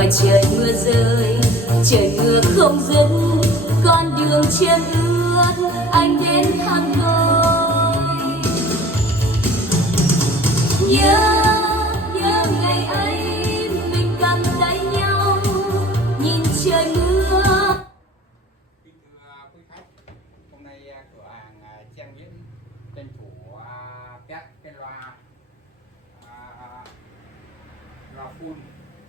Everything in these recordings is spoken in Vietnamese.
ngoài trời mưa rơi, trời mưa không dứt, con đường chân ướt, anh đến thăm tôi. Nhớ ngày ấy mình cầm tay nhau, nhìn trời mưa. Kính thưa quý khách, hôm nay cửa hàng Trang Viễn tranh thủ test cái loa full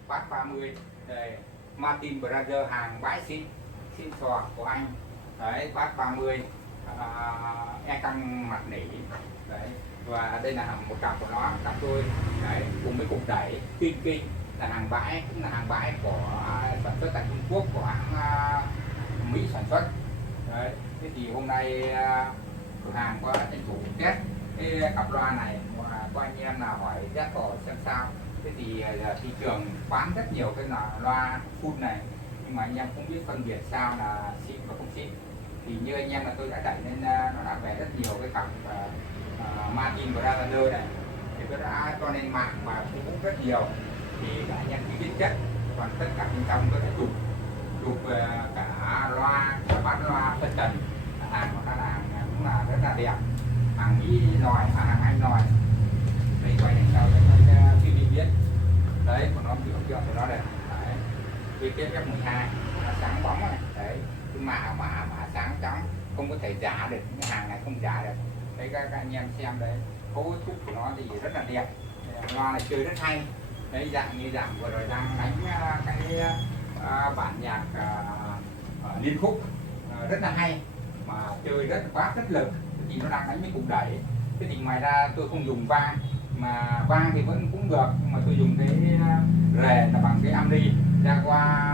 Bass 30 để Martin Brothers, hàng bãi xin sò của anh. Đấy, Bass 30 e căng mặt nỉ. Đấy, và đây là hàng một cặp của nó, cặp tôi. Đấy, cùng với cục đẩy Tiên Kinh là hàng bãi, cũng là hàng bãi của sản xuất tại Trung Quốc, của hãng Mỹ sản xuất. Đấy, thế thì hôm nay cửa hàng có tranh thủ test cái cặp loa này mà có anh em nào hỏi giá cổ xem sao. Thế thì thị trường bán rất nhiều cái loa full này, nhưng mà anh em cũng biết phân biệt sao là xịn và không xịn. Thì như anh em là tôi đã đẩy nên nó đã về rất nhiều cái cặp Martin Brothers này, thì tôi đã cho lên mạng và cũng rất nhiều. Thì anh em chỉ biết chất, còn tất cả bên trong tôi đã chụp cả loa, cả bán loa phân trần. Hàng của nó là cũng là rất là đẹp, hàng Mỹ nòi, hàng Anh nòi. Đây quay đằng sau đây chưa đi biết. Đấy, của nó biểu tượng của nó đây. Đấy, VKF12 nó sáng bóng này. Đấy, cái mạ sáng trắng, không có thể giả được, cái hàng này không giả được. Đấy, các anh em xem đấy, cấu trúc của nó thì rất là đẹp, loa này chơi rất hay. Đấy, dạng như dạng vừa rồi đang đánh cái bản nhạc liên khúc rất là hay, mà chơi rất quá rất lực. Thì nó đang đánh với cục đẩy. Thế thì ngoài ra tôi không dùng vang, mà vang thì vẫn cũng được, nhưng mà tôi dùng cái rề là bằng cái Amri ra qua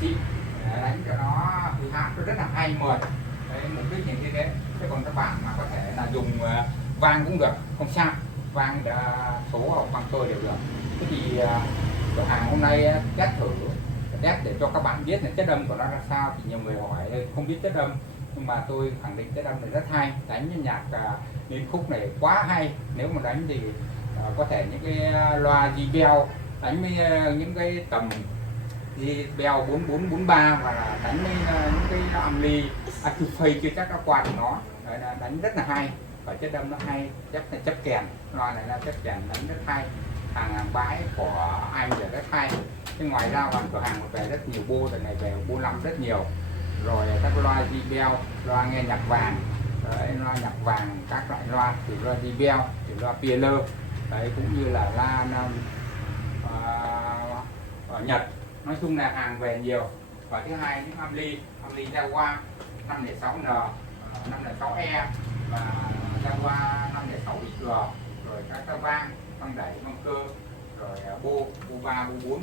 xịn để đánh cho nó hát nó rất là hay mượt. Đấy, mục đích như thế. Thế còn các bạn mà có thể là dùng vang cũng được, không sao, vang số bằng tôi đều được. Thế thì cửa hàng hôm nay test thử để cho các bạn biết là chất âm của nó ra sao. Thì nhiều người hỏi không biết chất âm, nhưng mà tôi khẳng định chất âm này rất hay, đánh với nhạc liên khúc này quá hay. Nếu mà đánh thì có thể những cái loa JBL đánh với những cái tầm JBL 4443, hoặc là đánh với những cái Amri Acufay chưa chắc đã qua của nó. Đấy, đánh rất là hay, và chất âm nó hay, chấp kèn, loa này là chấp kèn đánh rất hay, hàng bãi của anh thì rất hay. Thế ngoài ra còn cửa hàng về rất nhiều bô, từ này về bô 5 rất nhiều, rồi các loa JBL, loa nghe nhạc vàng. Đấy, loa nhạc vàng, các loại loa từ loa JBL, từ loa PL. Đấy, cũng như là loa Nhật. Nói chung là hàng về nhiều. Và thứ hai những Amri Jaguar 506N, 506E và Jaguar 506XG, rồi các vang đẩy, băng cơ, rồi bô 3, bô 4,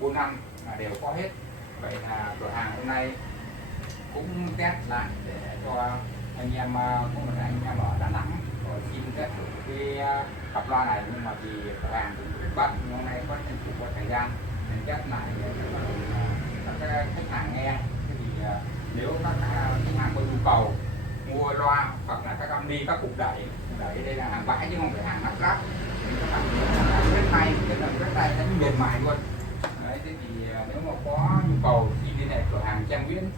bô 5 là đều có hết. Vậy là cửa hàng hôm nay cũng test lại để cho anh em, có một anh em ở Đà Nẵng rồi xin test thử cái cặp loa này. Nhưng mà vì cửa hàng cũng rất bận, hôm nay có tranh thủ có thời gian nên test lại để các khách hàng nghe. Thế thì nếu các khách hàng có nhu cầu mua loa hoặc là các Amri, các cục đẩy đây là hàng bãi chứ không phải hàng lắp ráp, thì các bạn rất hay, rất hay, đánh mềm mại luôn. Đấy, thế thì nếu mà có nhu cầu thì liên hệ cửa hàng Trang Viễn,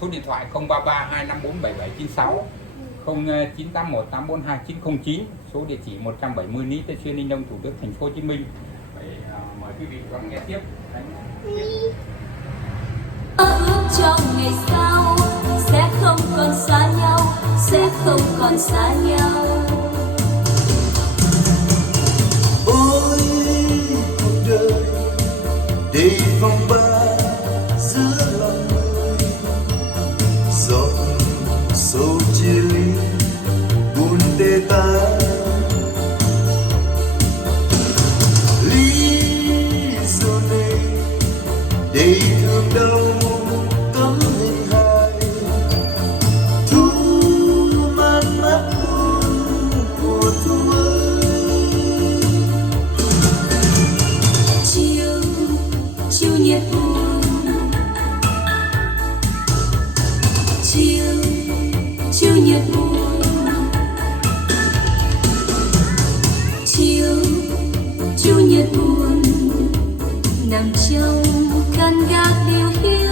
số điện thoại 033 254 7796, 0981 842 909, số địa chỉ 170 Lý Tây Xuyên, Ninh Đông, Thủ Đức, thành phố Hồ Chí Minh. Vậy mời quý vị lắng nghe tiếp. Ước trong ngày sau sẽ không còn xa nhau, sẽ không còn xa nhau. Ôi cuộc đời đầy vòng ba giữa lòng người, giọt sâu chia ly buồn tê tái. Lý do này đầy thương đau tấm hình hài, thu man mắt buồn của thu ơi. Chiều nhiệt buồn, chiều nhiệt buồn, chiều nhiệt buồn. nằm trong căn gác điều hiu,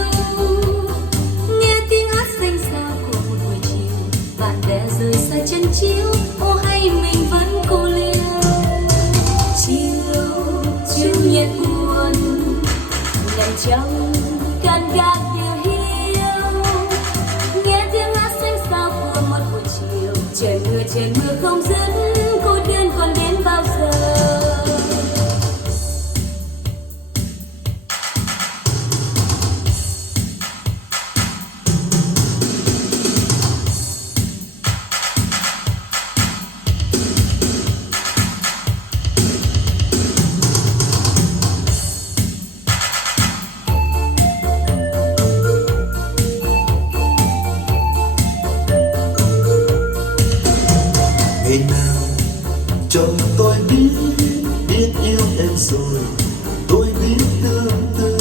nghe tiếng hát xanh xao của một buổi chiều, bạn bè rời xa chân chiếu, ô hay mình vẫn cô liêu. Chiều chủ nhật buồn nằm trong căn gác điều hiu, nghe tiếng hát xanh xao của một buổi chiều, trời mưa không dứt, cô đơn còn đến bao giờ. Ngày nào cho tôi biết yêu em rồi tôi biết tương tư.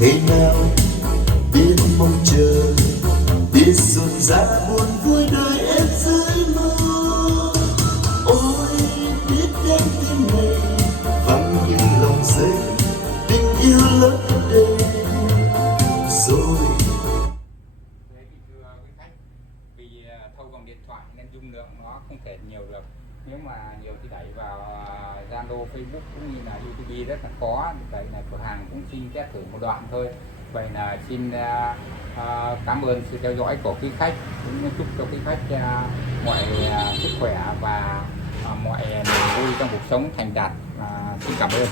Ngày nào biết mong chờ, biết xuân ra buồn vui đời em dưới mưa. Ôi biết em tim này vắng như lòng dây, tình yêu lấp đầy rồi. Thưa quý khách, vì thâu bằng điện thoại nên dung lượng nó không thể nhiều được, nếu mà nhiều thì đẩy vào Zalo, Facebook cũng như là YouTube rất là khó. Vậy là cửa hàng cũng xin test thử một đoạn thôi. Vậy là xin cảm ơn sự theo dõi của quý khách, cũng chúc cho quý khách mọi sức khỏe và mọi niềm vui trong cuộc sống thành đạt. Xin cảm ơn.